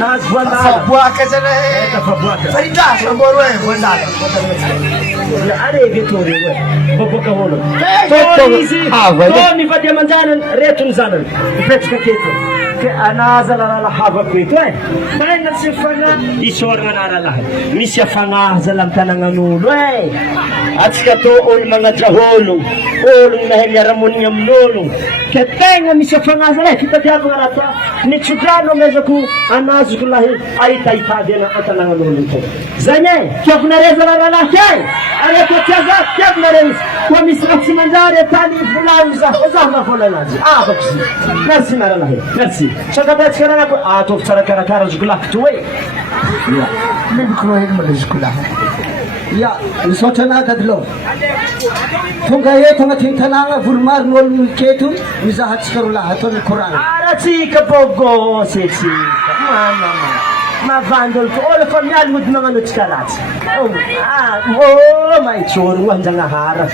Nas Vandala. Fabuaka dyan eh. Fabuaka. Farida, samboro eh. Vandala. Ano yung Vittori? Babuka mo nun. easy. Tony va dia mangiare retun zanan. Pezzo cachetto. Che anazala la hava qui tu eh. Ma non si fanga I sorga na lahat. Mi si fanga zalam tananganulo eh. At skato ol mga jaholo. Olong na hiyaramon ngam lolong. Ketenga mi si fanga zalam. Kita dia ngata. Ni chukrano mezo ku anazu kulahi ai taifa dia na tananganulo ko. Zanye, kyo na rezala la lahat. Ana ko tjaza, kyo na rez. Kwa mi si mangiare tani fulauza. Ozama fulauza. Ah, boxi. Merci maralahi. Merci. Shakabat kana ko to tsara kana kara zgulak tu eh. Ya, min ko hin mo zgulak. Ya, sotana dadlo. Tunga ye tunga tintana vulmar nol ketu mizahat karula haton Quran. Ara chika pogo sexy. Mama. Ma vandol ko all from yal mud mga nutskarat. Oh, my chor wanda nga harap.